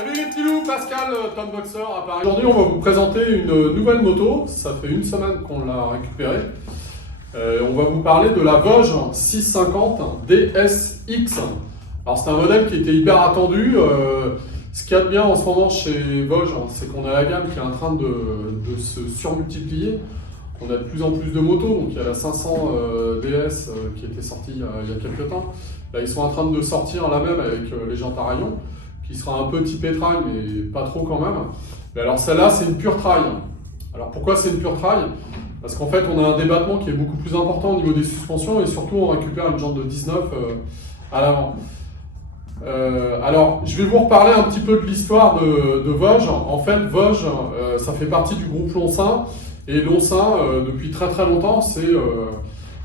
Salut les petits loups, Pascal, Tom Boxer à Paris. Aujourd'hui on va vous présenter une nouvelle moto, ça fait une semaine qu'on l'a récupérée. On va vous parler de la Voge 650 DSX. Alors c'est un modèle qui était hyper attendu. Ce qu'il y a de bien en ce moment chez Voge, c'est qu'on a la gamme qui est en train de se surmultiplier. On a de plus en plus de motos, donc il y a la 500 DS qui était sortie il y a quelques temps. Là ils sont en train de sortir la même avec les jantes à rayons, qui sera un peu typé trail, mais pas trop quand même. Mais alors celle-là, c'est une pure trail. Alors pourquoi c'est une pure trail? Parce qu'en fait, on a un débattement qui est beaucoup plus important au niveau des suspensions et surtout, on récupère une jante de 19 à l'avant. Alors, je vais vous reparler un petit peu de l'histoire de Voge. En fait, Voge, ça fait partie du groupe Lonsin. Et Lonsin, depuis très très longtemps, c'est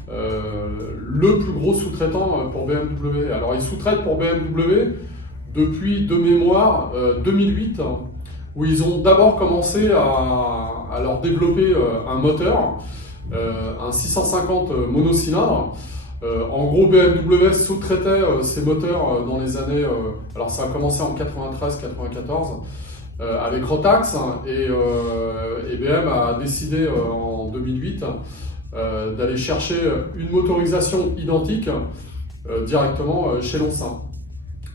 le plus gros sous-traitant pour BMW. Alors, ils sous-traitent pour BMW depuis, de mémoire, 2008, où ils ont d'abord commencé à leur développer un moteur, un 650 monocylindre. En gros, BMW sous-traitait ces moteurs dans les années... alors ça a commencé en 93-94 avec Rotax, et BM a décidé en 2008 d'aller chercher une motorisation identique directement chez Lonsin.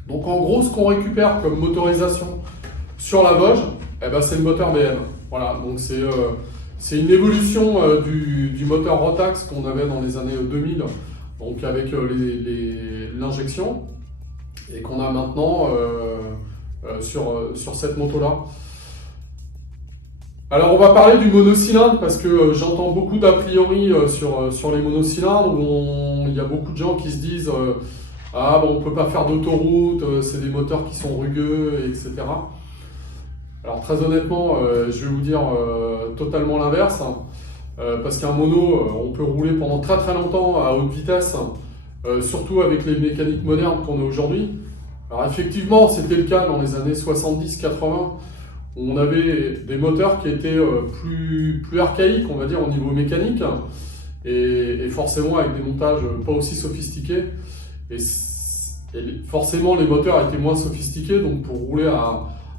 Donc en gros, ce qu'on récupère comme motorisation sur la Voge, eh ben, c'est le moteur BM. Voilà, donc c'est une évolution du moteur Rotax qu'on avait dans les années 2000, donc avec l'injection, et qu'on a maintenant sur cette moto-là. Alors on va parler du monocylindre parce que j'entends beaucoup d'a priori sur les monocylindres, où il y a beaucoup de gens qui se disent ah bon, on ne peut pas faire d'autoroute, c'est des moteurs qui sont rugueux, etc. Alors très honnêtement, je vais vous dire totalement l'inverse, parce qu'un mono, on peut rouler pendant très très longtemps à haute vitesse, surtout avec les mécaniques modernes qu'on a aujourd'hui. Alors effectivement, c'était le cas dans les années 70-80, où on avait des moteurs qui étaient plus archaïques, on va dire, au niveau mécanique, et forcément avec des montages pas aussi sophistiqués. Et forcément, les moteurs étaient moins sophistiqués, donc pour rouler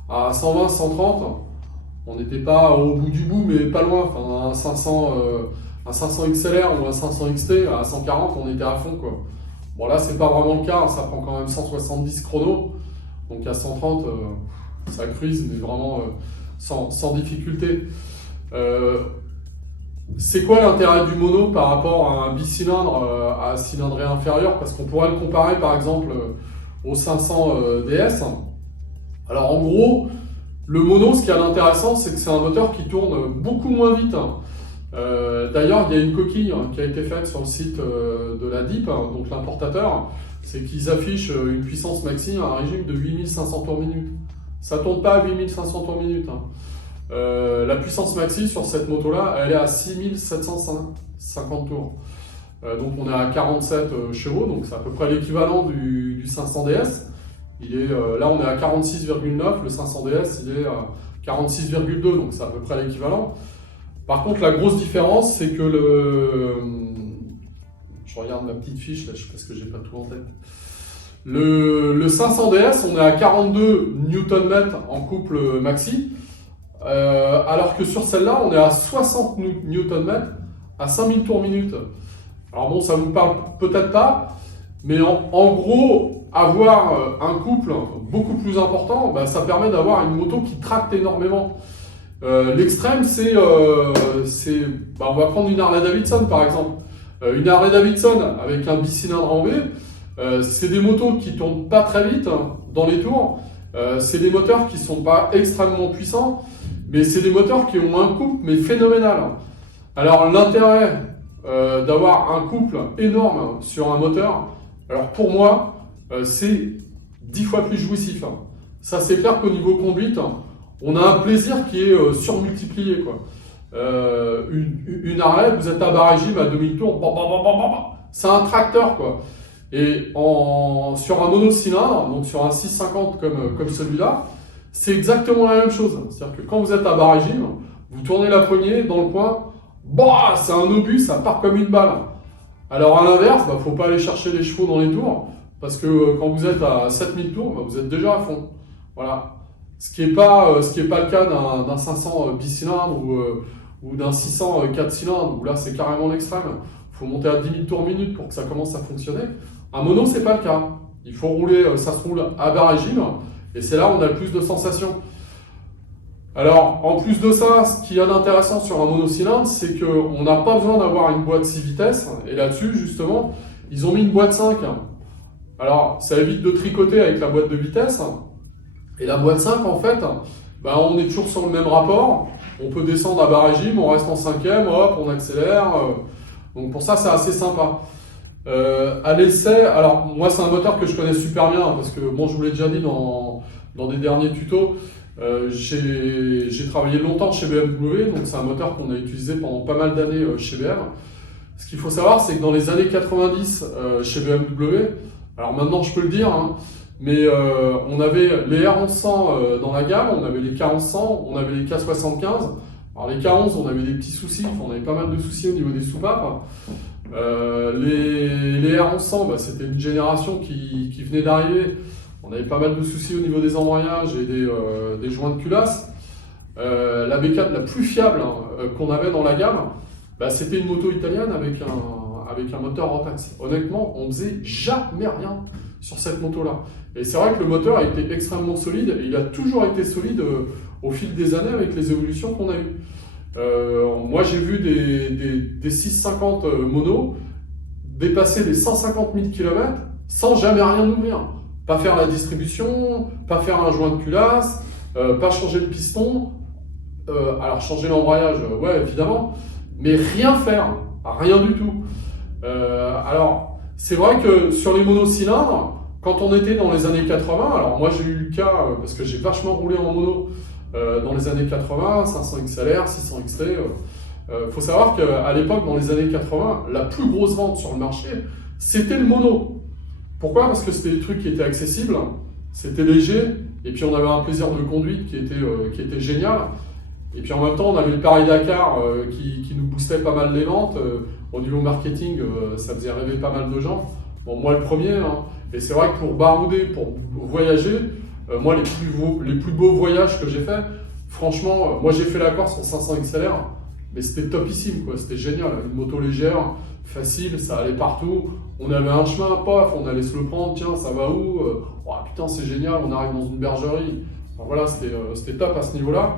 à 120, 130, on n'était pas au bout du bout, mais pas loin. Enfin, un 500 XLR ou un 500 XT à 140, on était à fond, quoi. Bon, là, c'est pas vraiment le cas, ça prend quand même 170 chrono, donc à 130, ça cruise, mais vraiment sans difficulté. C'est quoi l'intérêt du mono par rapport à un bicylindre à cylindrée inférieure? Parce qu'on pourrait le comparer par exemple au 500 DS. Alors en gros, le mono, ce qui est intéressant, c'est que c'est un moteur qui tourne beaucoup moins vite. D'ailleurs, il y a une coquille qui a été faite sur le site de la DIP, donc l'importateur, c'est qu'ils affichent une puissance maxi à un régime de 8500 tours minute. Ça ne tourne pas à 8500 tours minute. La puissance maxi sur cette moto-là, elle est à 6750 tours. Donc on est à 47 chevaux, donc c'est à peu près l'équivalent du 500 DS. Là on est à 46,9, le 500 DS il est à 46,2, donc c'est à peu près l'équivalent. Par contre la grosse différence, c'est que je regarde ma petite fiche, là, parce que j'ai pas tout en tête. Le 500 DS, on est à 42 Nm en couple maxi. Alors que sur celle-là, on est à 60 Nm à 5000 tours minute. Alors bon, ça vous parle peut-être pas, mais en gros, avoir un couple beaucoup plus important, bah, ça permet d'avoir une moto qui tracte énormément. L'extrême, c'est bah, on va prendre une Harley Davidson par exemple. Une Harley Davidson avec un bicylindre en V, c'est des motos qui tournent pas très vite dans les tours. C'est des moteurs qui sont pas extrêmement puissants, mais c'est des moteurs qui ont un couple mais phénoménal. Alors l'intérêt d'avoir un couple énorme sur un moteur, alors pour moi, c'est 10 fois plus jouissif. Ça c'est clair qu'au niveau conduite, on a un plaisir qui est surmultiplié, quoi. Une Harley, vous êtes à bas régime à 2000 tours, c'est un tracteur, quoi. Et sur un monocylindre, donc sur un 650 comme celui-là, c'est exactement la même chose. C'est-à-dire que quand vous êtes à bas régime, vous tournez la poignée dans le coin, bah, c'est un obus, ça part comme une balle. Alors à l'inverse, bah, faut pas aller chercher les chevaux dans les tours, parce que quand vous êtes à 7000 tours, bah, vous êtes déjà à fond. Voilà. ce qui est pas le cas d'un 500 bicylindre ou d'un 600 4 cylindres, où là c'est carrément l'extrême. Il faut monter à 10 000 tours minute pour que ça commence à fonctionner. Un mono, c'est pas le cas. Il faut rouler, ça se roule à bas régime, et c'est là où on a le plus de sensations. Alors, en plus de ça, ce qu'il y a d'intéressant sur un monocylindre, c'est qu'on n'a pas besoin d'avoir une boîte 6 vitesses, et là-dessus, justement, ils ont mis une boîte 5. Alors, ça évite de tricoter avec la boîte de vitesse, et la boîte 5, en fait, ben, on est toujours sur le même rapport, on peut descendre à bas régime, on reste en cinquième, hop, on accélère, donc pour ça, c'est assez sympa. À l'essai, alors moi c'est un moteur que je connais super bien, parce que bon, je vous l'ai déjà dit dans des derniers tutos, j'ai travaillé longtemps chez BMW, donc c'est un moteur qu'on a utilisé pendant pas mal d'années chez BM. Ce qu'il faut savoir, c'est que dans les années 90 chez BMW, alors maintenant je peux le dire, hein, mais on avait les R1100 dans la gamme, on avait les K1100, on avait les K75. Alors les K11, on avait des petits soucis, enfin, on avait pas mal de soucis au niveau des soupapes. Les R1100, bah, c'était une génération qui venait d'arriver. On avait pas mal de soucis au niveau des embrayages et des joints de culasse. La B4 la plus fiable qu'on avait dans la gamme, bah, c'était une moto italienne avec un moteur Rotax. Honnêtement, on faisait jamais rien sur cette moto-là. Et c'est vrai que le moteur a été extrêmement solide, et il a toujours été solide au fil des années avec les évolutions qu'on a eues. Moi j'ai vu des 650 mono dépasser les 150 000 km sans jamais rien ouvrir. Pas faire la distribution, pas faire un joint de culasse, pas changer le piston, alors changer l'embrayage, ouais évidemment, mais rien faire, rien du tout. Alors c'est vrai que sur les monocylindres, quand on était dans les années 80, alors moi j'ai eu le cas, parce que j'ai vachement roulé en mono, dans les années 80, 500 XLR, 600 XT. Faut savoir qu'à l'époque, dans les années 80, la plus grosse vente sur le marché, c'était le mono. Pourquoi? Parce que c'était des trucs qui étaient accessibles, c'était léger, et puis on avait un plaisir de conduite qui était génial. Et puis en même temps, on avait le Paris-Dakar qui nous boostait pas mal les ventes. Au niveau marketing, ça faisait rêver pas mal de gens. Bon, moi le premier, hein. Et c'est vrai que pour barouder, pour voyager, moi, les plus beaux voyages que j'ai fait, franchement, moi j'ai fait la Corse en 500 XLR, mais c'était topissime, quoi. C'était génial, une moto légère, facile, ça allait partout. On avait un chemin, paf, on allait se le prendre, tiens, ça va où? Oh, putain, c'est génial, on arrive dans une bergerie. Enfin, voilà, c'était top à ce niveau-là.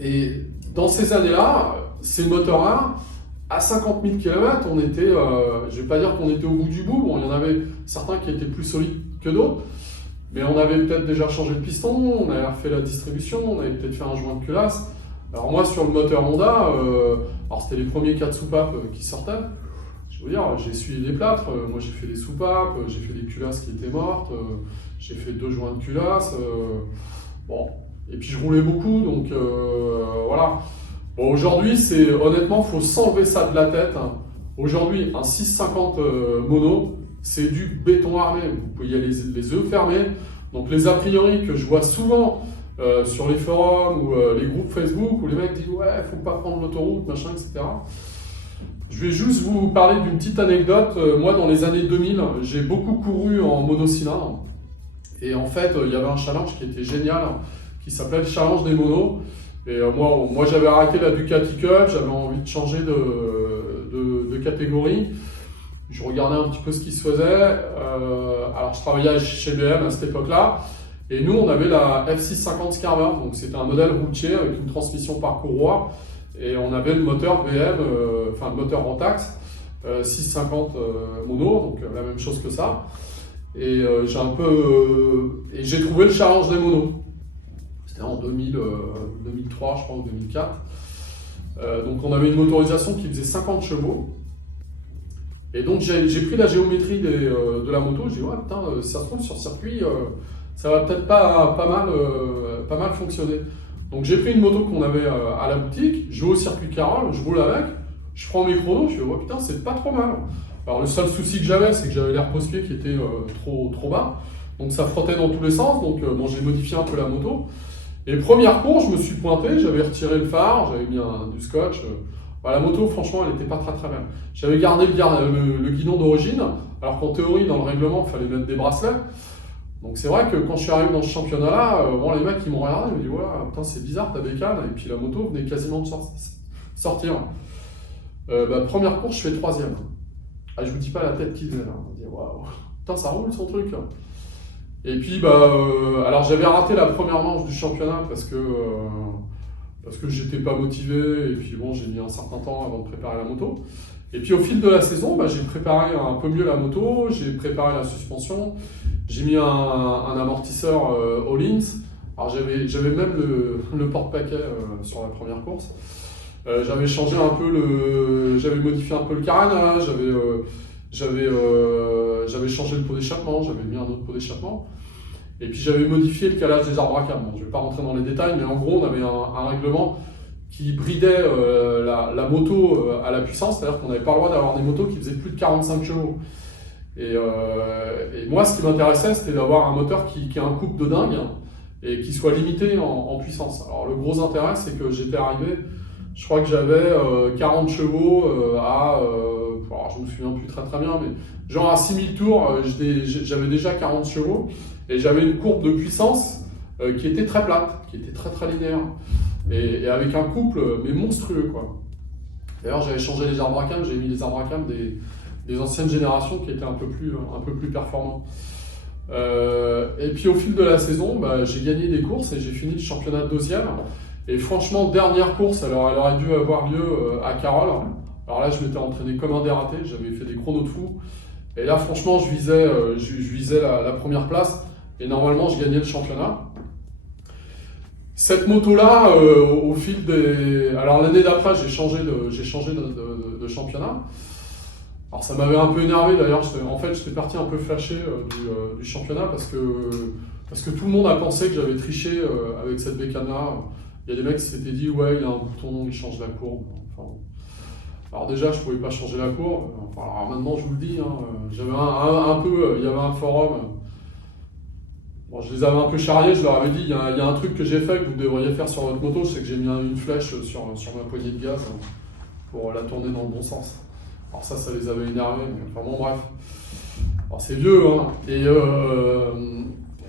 Et dans ces années-là, ces moteurs-là, à 50 000 km, on était, je ne vais pas dire qu'on était au bout du bout, bon, il y en avait certains qui étaient plus solides que d'autres, mais on avait peut-être déjà changé le piston, on avait refait la distribution, on avait peut-être fait un joint de culasse. Alors moi sur le moteur Honda, alors c'était les premiers 4 soupapes qui sortaient, je veux dire, j'ai essuyé des plâtres, moi j'ai fait des soupapes, j'ai fait des culasses qui étaient mortes, j'ai fait 2 joints de culasse, bon, et puis je roulais beaucoup, donc voilà. Bon, aujourd'hui, honnêtement, il faut s'enlever ça de la tête. Aujourd'hui, un 650 mono, c'est du béton armé. Vous pouvez y aller les yeux fermés. Donc les a priori que je vois souvent sur les forums ou les groupes Facebook où les mecs disent « ouais, faut pas prendre l'autoroute, machin, etc. » Je vais juste vous parler d'une petite anecdote. Moi, dans les années 2000, j'ai beaucoup couru en monocylindre. Et en fait, il y avait un challenge qui était génial, qui s'appelait le challenge des monos. Et moi j'avais arrêté la Ducati Cup, j'avais envie de changer de catégorie. Je regardais un petit peu ce qui se faisait. Alors je travaillais chez BM à cette époque-là. Et nous on avait la F650 Scarver. Donc c'était un modèle routier avec une transmission par courroie. Et on avait le moteur BM, enfin le moteur Rotax, 650 mono, donc la même chose que ça. Et j'ai trouvé le challenge des monos. En 2003, je crois, ou 2004. Donc on avait une motorisation qui faisait 50 chevaux. Et donc j'ai pris la géométrie de la moto, j'ai dit ouais putain, si ça se trouve sur circuit, ça va peut-être pas mal fonctionner. Donc j'ai pris une moto qu'on avait à la boutique, je vais au circuit Carole, je roule avec, je prends mes chronos, je fais ouais putain c'est pas trop mal. Alors le seul souci que j'avais, c'est que j'avais l'air post-pied qui était trop bas. Donc ça frottait dans tous les sens, donc bon, j'ai modifié un peu la moto. Et première course, je me suis pointé, j'avais retiré le phare, j'avais mis du scotch. La moto, franchement, elle n'était pas très bien. J'avais gardé le guidon d'origine, alors qu'en théorie, dans le règlement, il fallait mettre des bracelets. Donc c'est vrai que quand je suis arrivé dans ce championnat-là, bon, les mecs ils m'ont regardé, ils m'ont dit ouais, putain c'est bizarre ta bécane, et puis la moto venait quasiment de sortir. Première course, je fais troisième. Ah, je vous dis pas la tête qu'ils faisaient là. On dit waouh, putain ça roule son truc. Et puis alors j'avais raté la première manche du championnat parce que j'étais pas motivé, et puis bon j'ai mis un certain temps avant de préparer la moto. Et puis au fil de la saison, j'ai préparé un peu mieux la moto, j'ai préparé la suspension, j'ai mis un amortisseur Öhlins. Alors j'avais même le porte-paquet sur la première course. J'avais changé un peu j'avais modifié un peu le carénage, j'avais changé le pot d'échappement, j'avais mis un autre pot d'échappement. Et puis j'avais modifié le calage des arbres à câbles. Bon, je ne vais pas rentrer dans les détails, mais en gros on avait un règlement qui bridait la moto à la puissance, c'est-à-dire qu'on n'avait pas le droit d'avoir des motos qui faisaient plus de 45 chevaux. Et moi, ce qui m'intéressait, c'était d'avoir un moteur qui ait un couple de dingue et qui soit limité en puissance. Alors le gros intérêt, c'est que j'étais arrivé, je crois que j'avais 40 chevaux alors, je me souviens plus très bien, mais genre à 6000 tours, j'avais déjà 40 chevaux et j'avais une courbe de puissance qui était très plate, qui était très linéaire. Et avec un couple, mais monstrueux quoi. D'ailleurs j'avais changé les arbres à câbles, j'avais mis les arbres à câbles des anciennes générations qui étaient un peu plus performants. Et puis au fil de la saison, j'ai gagné des courses et j'ai fini le championnat deuxième. Et franchement, dernière course, alors elle aurait dû avoir lieu à Carole. Alors là je m'étais entraîné comme un dératé, j'avais fait des chronos de fou. Et là franchement je visais la première place et normalement je gagnais le championnat. Cette moto-là, au fil des... Alors l'année d'après, j'ai changé de championnat. Alors ça m'avait un peu énervé d'ailleurs, en fait j'étais parti un peu fâché du championnat parce que tout le monde a pensé que j'avais triché avec cette bécane-là. Il y a des mecs qui s'étaient dit ouais il y a un bouton, il change la courbe. Enfin, alors déjà je ne pouvais pas changer la courbe, alors maintenant je vous le dis, j'avais il y avait un forum. Bon, je les avais un peu charriés, je leur avais dit, il y a un truc que j'ai fait que vous devriez faire sur votre moto, c'est que j'ai mis une flèche sur ma poignée de gaz pour la tourner dans le bon sens. Alors ça les avait énervés, mais enfin bon bref. Alors c'est vieux, hein.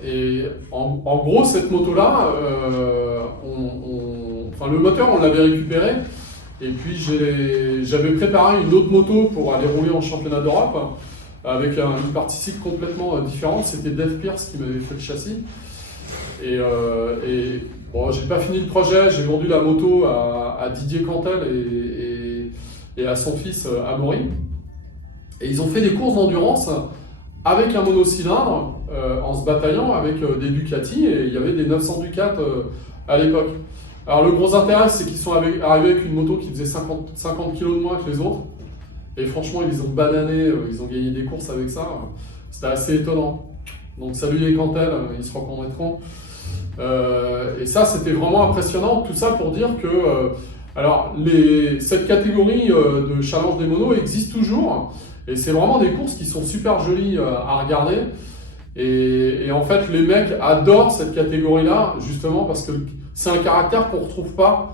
Et en gros, cette moto-là, le moteur, on l'avait récupéré, et puis j'avais préparé une autre moto pour aller rouler en championnat d'Europe, avec une partie cycle complètement différente. C'était Dave Pierce qui m'avait fait le châssis. Et bon, j'ai pas fini le projet, j'ai vendu la moto à Didier Cantel et à son fils Amaury. Et ils ont fait des courses d'endurance avec un monocylindre en se bataillant avec des Ducati, et il y avait des 900 Ducat à l'époque. Alors le gros intérêt, c'est qu'ils sont arrivés avec une moto qui faisait 50 kg de moins que les autres. Et franchement, ils ont banané, ils ont gagné des courses avec ça. C'était assez étonnant. Donc salut les Cantel, ils se reconnaîtront. Et ça, c'était vraiment impressionnant. Tout ça pour dire que cette catégorie de challenge des monos existe toujours. Et c'est vraiment des courses qui sont super jolies à regarder. Et en fait, les mecs adorent cette catégorie-là, justement parce que c'est un caractère qu'on ne retrouve pas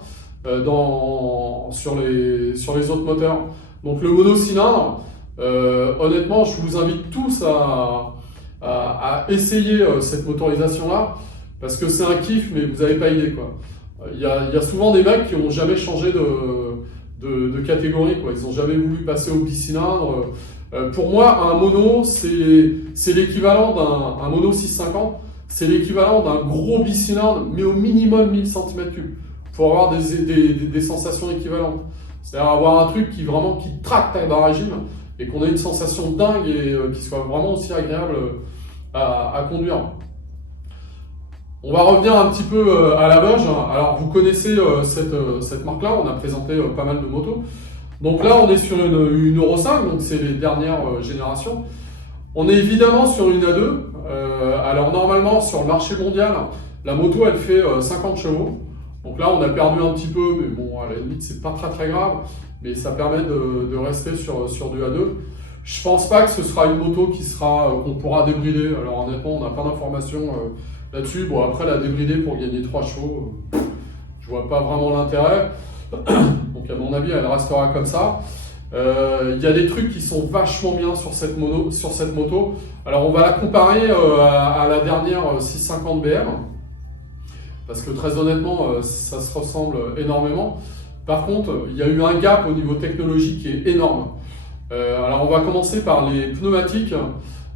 sur les autres moteurs. Donc le monocylindre, honnêtement, je vous invite tous à essayer cette motorisation-là, parce que c'est un kiff, mais vous n'avez pas idée, quoi. Il y a souvent des mecs qui n'ont jamais changé de catégorie, quoi. Ils n'ont jamais voulu passer au bicylindre. Pour moi, un mono, c'est l'équivalent d'un mono 650, c'est l'équivalent d'un gros bicylindre, mais au minimum 1000 cm3, pour avoir des sensations équivalentes. C'est-à-dire avoir un truc qui traque ta régime et qu'on ait une sensation dingue et qui soit vraiment aussi agréable à conduire. On va revenir un petit peu à la Bosch. Alors vous connaissez cette marque-là, on a présenté pas mal de motos. Donc là on est sur une Euro 5, donc c'est les dernières générations. On est évidemment sur une A2. Alors normalement sur le marché mondial, la moto elle fait 50 chevaux. Donc là, on a perdu un petit peu, mais bon, à la limite, c'est pas très grave. Mais ça permet de rester sur du A2. Je pense pas que ce sera une moto qu'on pourra débrider. Alors honnêtement, on n'a pas d'informations là-dessus. Bon, après, la débrider pour gagner 3 chevaux, je vois pas vraiment l'intérêt. Donc à mon avis, elle restera comme ça. Il y a des trucs qui sont vachement bien sur cette moto. Alors on va la comparer à la dernière 650 BM, parce que très honnêtement, ça se ressemble énormément. Par contre, il y a eu un gap au niveau technologique qui est énorme. Alors on va commencer par les pneumatiques.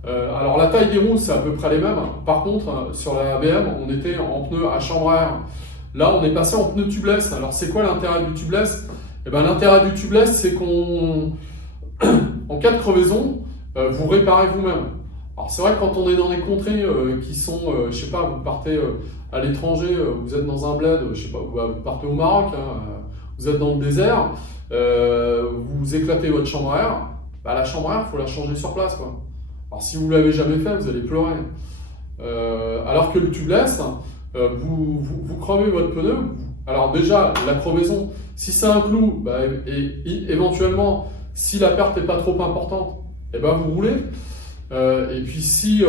Alors la taille des roues, c'est à peu près les mêmes. Par contre, sur la BM, on était en pneu à chambre à air. Là, on est passé en pneu tubeless. Alors c'est quoi l'intérêt du tubeless? Eh ben, l'intérêt du tubeless, c'est qu'en cas de crevaison, vous réparez vous-même. Alors c'est vrai que quand on est dans des contrées qui sont, je sais pas, vous partez à l'étranger, vous êtes dans un bled, je sais pas, vous partez au Maroc, hein, vous êtes dans le désert, vous éclatez votre chambre à air, bah, la chambre à air, il faut la changer sur place, quoi. Alors si vous ne l'avez jamais fait, vous allez pleurer. Alors que le tubeless, vous crevez votre pneu. Alors déjà, la crevaison, si c'est un clou, bah, et éventuellement, si la perte n'est pas trop importante, et ben vous roulez. Et puis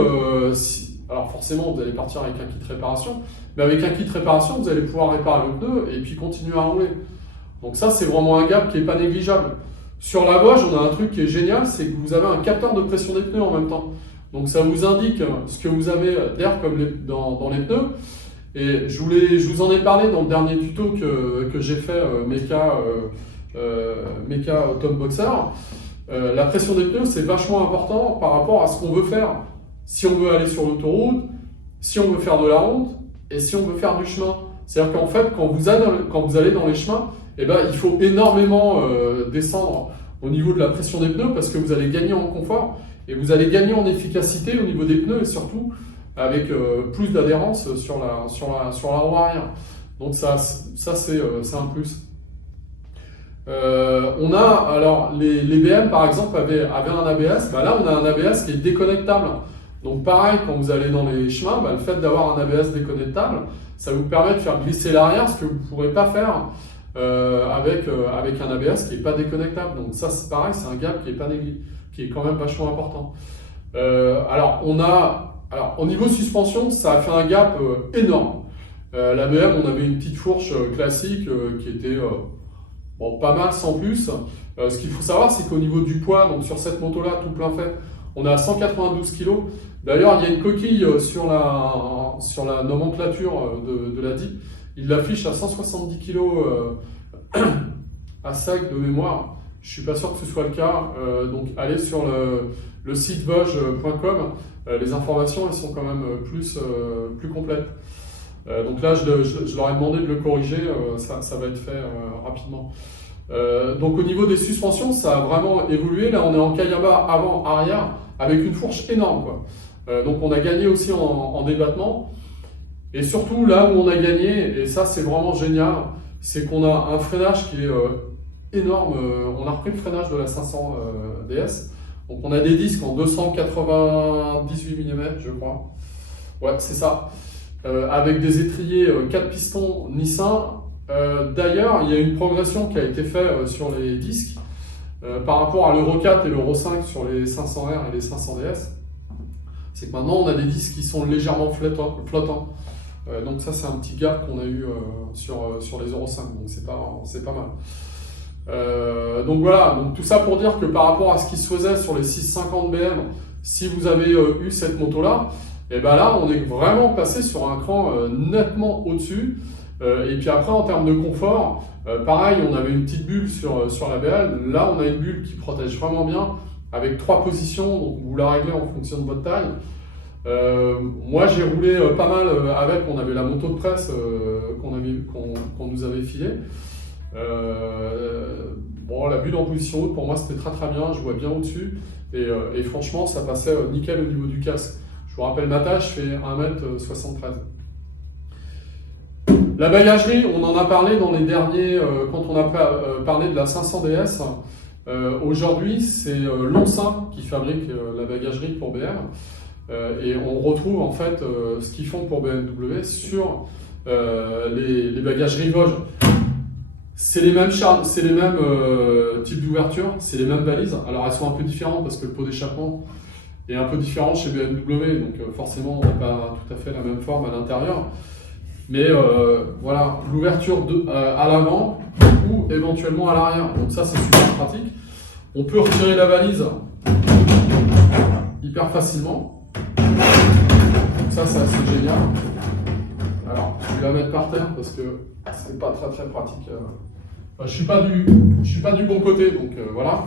alors forcément, vous allez partir avec un kit réparation, mais avec un kit réparation, vous allez pouvoir réparer le pneu et puis continuer à rouler. Donc ça, c'est vraiment un gap qui n'est pas négligeable. Sur la Bosch, on a un truc qui est génial, c'est que vous avez un capteur de pression des pneus en même temps. Donc ça vous indique ce que vous avez d'air comme dans les pneus. Et je vous en ai parlé dans le dernier tuto que j'ai fait Mecha Top Boxer. La pression des pneus, c'est vachement important par rapport à ce qu'on veut faire. Si on veut aller sur l'autoroute, si on veut faire de la route et si on veut faire du chemin. C'est-à-dire qu'en fait, quand vous allez dans les chemins, eh ben, il faut énormément descendre au niveau de la pression des pneus parce que vous allez gagner en confort et vous allez gagner en efficacité au niveau des pneus et surtout avec plus d'adhérence sur la roue arrière. Donc ça c'est un plus. On a, alors les BM par exemple avaient un ABS, bah là on a un ABS qui est déconnectable. Donc pareil, quand vous allez dans les chemins, bah, le fait d'avoir un ABS déconnectable, ça vous permet de faire glisser l'arrière, ce que vous ne pourrez pas faire avec un ABS qui n'est pas déconnectable. Donc ça c'est pareil, c'est un gap qui est quand même vachement important. Alors au niveau suspension, ça a fait un gap énorme. La BM, on avait une petite fourche classique qui était bon, pas mal sans plus. Ce qu'il faut savoir, c'est qu'au niveau du poids, donc sur cette moto-là, tout plein fait, on est à 192 kg. D'ailleurs, il y a une coquille sur la nomenclature de la DIP. Il l'affiche à 170 kg à sac de mémoire. Je ne suis pas sûr que ce soit le cas. Donc, allez sur le site voge.com. Les informations elles sont quand même plus complètes. Donc là, je leur ai demandé de le corriger. Ça va être fait rapidement. Donc au niveau des suspensions, ça a vraiment évolué. Là, on est en Kayaba avant-arrière avec une fourche énorme, quoi. Donc on a gagné aussi en débattement. Et surtout, là où on a gagné, et ça c'est vraiment génial, c'est qu'on a un freinage qui est énorme. On a repris le freinage de la 500 DS. Donc on a des disques en 298 mm, je crois. Ouais, c'est ça. Avec des étriers 4 pistons Nissan. D'ailleurs, il y a une progression qui a été faite sur les disques par rapport à l'Euro 4 et l'Euro 5 sur les 500R et les 500DS. C'est que maintenant, on a des disques qui sont légèrement flottants. Donc ça, c'est un petit gap qu'on a eu sur les Euro 5. Donc c'est pas mal. Donc voilà, donc tout ça pour dire que par rapport à ce qui se faisait sur les 650 BM, si vous avez eu cette moto-là, et ben là, on est vraiment passé sur un cran nettement au-dessus. Et puis après, en termes de confort, pareil, on avait une petite bulle sur la BL. Là, on a une bulle qui protège vraiment bien, avec 3 positions, donc vous la réglez en fonction de votre taille. Moi, j'ai roulé pas mal avec, on avait la moto de presse qu'on nous avait filée. Bon, la bulle en position haute, pour moi, c'était très bien, je vois bien au-dessus. Et franchement, ça passait nickel au niveau du casque. Je vous rappelle, ma taille, je fais 1m73. La bagagerie, on en a parlé dans les derniers, quand on a parlé de la 500DS. Aujourd'hui, c'est Lonsin qui fabrique la bagagerie pour BM. Et on retrouve en fait ce qu'ils font pour BMW sur les bagageries Vosges. C'est les mêmes types d'ouverture, c'est les mêmes balises. Alors elles sont un peu différentes parce que le pot d'échappement est un peu différent chez BMW, donc forcément on n'a pas tout à fait la même forme à l'intérieur. Mais voilà, l'ouverture à l'avant ou éventuellement à l'arrière. Donc ça c'est super pratique. On peut retirer la valise hyper facilement. Donc ça c'est assez génial. Alors, je vais la mettre par terre parce que c'est pas très pratique. Enfin, je suis pas du bon côté, donc voilà.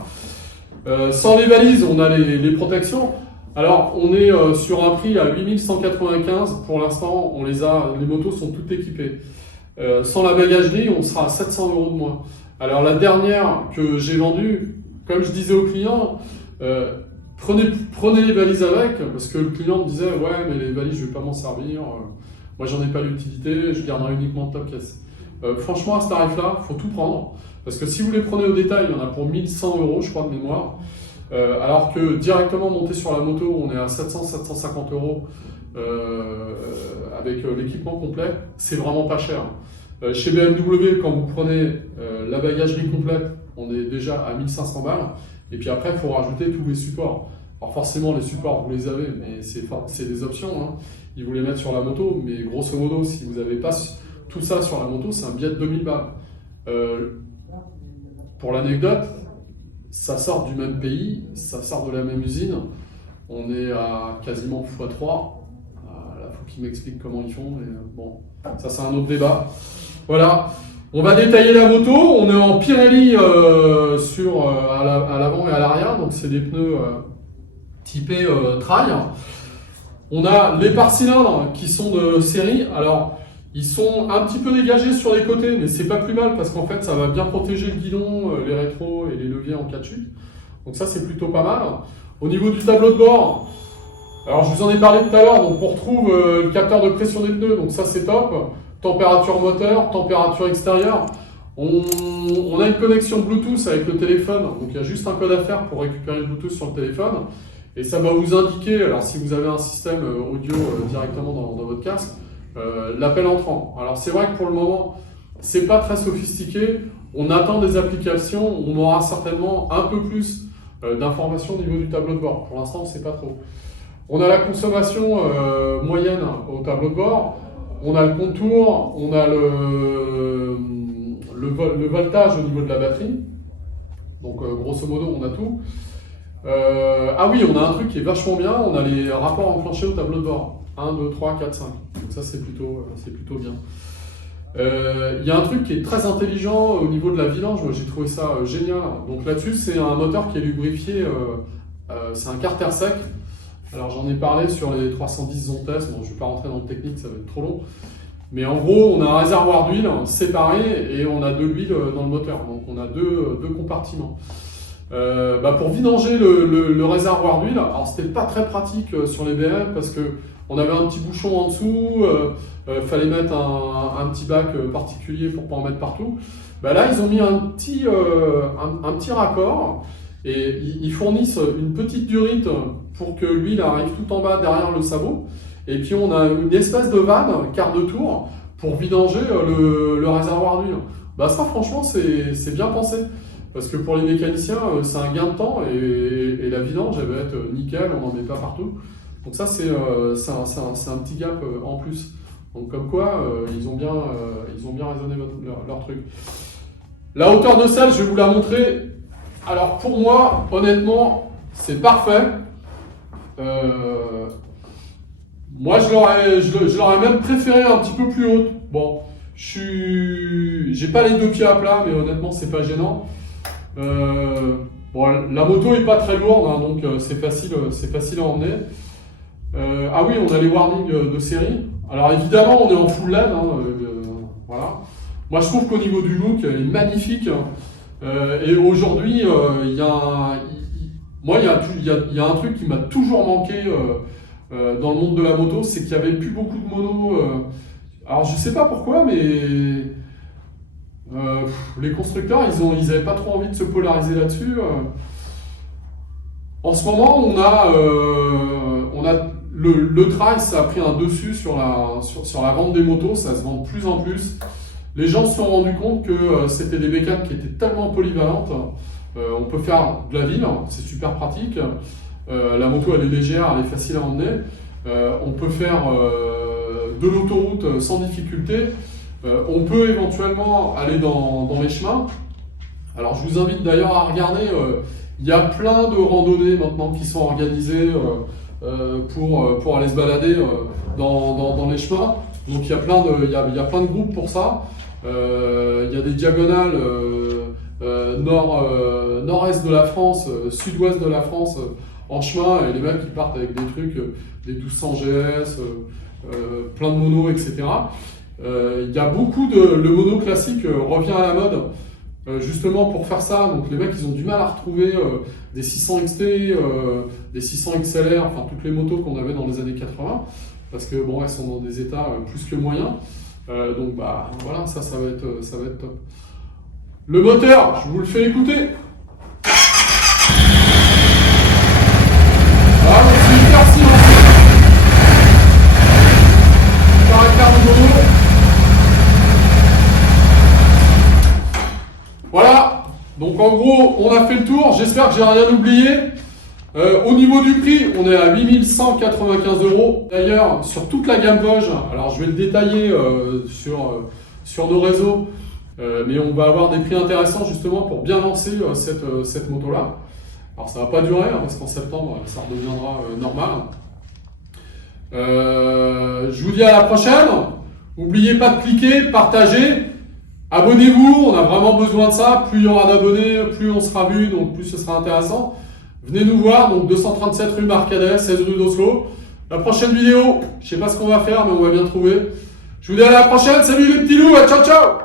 Sans les valises, on a les protections. Alors, on est sur un prix à 8195. Pour l'instant, les motos sont toutes équipées. Sans la bagagerie, on sera à 700 € de moins. Alors, la dernière que j'ai vendue, comme je disais aux clients, prenez les valises avec, parce que le client me disait, ouais, mais les valises, je vais pas m'en servir. Moi, j'en ai pas l'utilité, je garderai uniquement le top caisse. Franchement, à ce tarif-là, il faut tout prendre. Parce que si vous les prenez au détail, il y en a pour 1100 €, je crois, de mémoire. Alors que directement monter sur la moto, on est à 700-750 € avec l'équipement complet, c'est vraiment pas cher. Chez BMW, quand vous prenez la bagagerie complète, on est déjà à 1500 balles. Et puis après, il faut rajouter tous les supports. Alors forcément, les supports, vous les avez, mais c'est des options. Hein. Ils vous les mettent sur la moto, mais grosso modo, si vous n'avez pas tout ça sur la moto, c'est un billet de 2000 balles. Pour l'anecdote, ça sort du même pays, ça sort de la même usine. On est à quasiment x3. Là, il faut qu'ils m'expliquent comment ils font. Mais bon, ça, c'est un autre débat. Voilà. On va détailler la moto. On est en Pirelli à l'avant et à l'arrière. Donc, c'est des pneus typés trail. On a les pare-cylindres qui sont de série. Alors, ils sont un petit peu dégagés sur les côtés, mais c'est pas plus mal parce qu'en fait, ça va bien protéger le guidon, les rétros et les leviers en cas de chute. Donc ça, c'est plutôt pas mal. Au niveau du tableau de bord, alors je vous en ai parlé tout à l'heure, donc on retrouve le capteur de pression des pneus, donc ça c'est top. Température moteur, température extérieure. On a une connexion Bluetooth avec le téléphone, donc il y a juste un code à faire pour récupérer le Bluetooth sur le téléphone. Et ça va vous indiquer, alors si vous avez un système audio directement dans votre casque, l'appel entrant. Alors c'est vrai que pour le moment, c'est pas très sophistiqué. On attend des applications, on aura certainement un peu plus d'informations au niveau du tableau de bord. Pour l'instant, on ne sait pas trop. On a la consommation moyenne au tableau de bord. On a le contour, on a le voltage au niveau de la batterie. Donc grosso modo, on a tout. Ah oui, on a un truc qui est vachement bien, on a les rapports enclenchés au tableau de bord. 1, 2, 3, 4, 5. Donc ça, c'est plutôt bien. Il y a un truc qui est très intelligent au niveau de la vidange, moi j'ai trouvé ça génial. Donc là-dessus, c'est un moteur qui est lubrifié, c'est un carter sec. Alors j'en ai parlé sur les 310 Zontes, bon je ne vais pas rentrer dans le technique, ça va être trop long. Mais en gros, on a un réservoir d'huile séparé et on a de l'huile dans le moteur. Donc on a deux compartiments. Pour vidanger le réservoir d'huile, alors c'était pas très pratique sur les BM parce que on avait un petit bouchon en dessous, fallait mettre un petit bac particulier pour pas en mettre partout. Là, ils ont mis un petit raccord et ils fournissent une petite durite pour que l'huile arrive tout en bas derrière le sabot. Et puis on a une espèce de vanne, quart de tour, pour vidanger le réservoir d'huile. Ça, franchement, c'est bien pensé. Parce que pour les mécaniciens, c'est un gain de temps et la vidange, elle va être nickel, on n'en met pas partout. Donc ça, c'est un petit gap en plus. Donc comme quoi, ils ont bien raisonné leur truc. La hauteur de selle, je vais vous la montrer. Alors pour moi, honnêtement, c'est parfait. Moi, je l'aurais même préféré un petit peu plus haute. Bon, j'ai pas les deux pieds à plat, mais honnêtement, c'est pas gênant. La moto est pas très lourde, hein, donc c'est facile à emmener. Ah oui, on a les warnings de série. Alors évidemment, on est en full LED. Voilà. Moi, je trouve qu'au niveau du look, elle est magnifique. Et aujourd'hui, il y a un truc qui m'a toujours manqué dans le monde de la moto, c'est qu'il n'y avait plus beaucoup de monos. Alors je sais pas pourquoi, mais les constructeurs, ils n'avaient pas trop envie de se polariser là-dessus. En ce moment, on a le trail, ça a pris un dessus sur la vente des motos, ça se vend de plus en plus. Les gens se sont rendus compte que c'était des bécanes qui étaient tellement polyvalentes. On peut faire de la ville, c'est super pratique. La moto, elle est légère, elle est facile à emmener. On peut faire de l'autoroute sans difficulté. On peut éventuellement aller dans les chemins. Alors je vous invite d'ailleurs à regarder, il y a plein de randonnées maintenant qui sont organisées pour aller se balader dans les chemins. Donc il y a il y a plein de groupes pour ça. Il y a des diagonales nord-est de la France, sud-ouest de la France en chemin, et les mecs ils partent avec des trucs, des 1200 GS, plein de monos, etc. Il y a beaucoup le mono classique revient à la mode. Justement pour faire ça, donc les mecs ils ont du mal à retrouver des 600 XT, des 600 XLR, enfin toutes les motos qu'on avait dans les années 80, parce que bon elles sont dans des états plus que moyens. Donc bah voilà, ça va être top. Le moteur, je vous le fais écouter. Voilà, donc c'est hyper silencieux. Caractère de mono. Voilà, donc en gros, on a fait le tour. J'espère que j'ai rien oublié. Au niveau du prix, on est à 8195 €. D'ailleurs, sur toute la gamme Vosges, alors je vais le détailler sur nos réseaux, mais on va avoir des prix intéressants justement pour bien lancer cette moto-là. Alors ça va pas durer, hein, parce qu'en septembre, ça redeviendra normal. Je vous dis à la prochaine. N'oubliez pas de cliquer, partager. Abonnez-vous, on a vraiment besoin de ça. Plus il y aura d'abonnés, plus on sera vu, donc plus ce sera intéressant. Venez nous voir, donc 237 rue Marcadet, 16 rue d'Oslo. La prochaine vidéo, je sais pas ce qu'on va faire, mais on va bien trouver. Je vous dis à la prochaine, salut les petits loups, ciao ciao!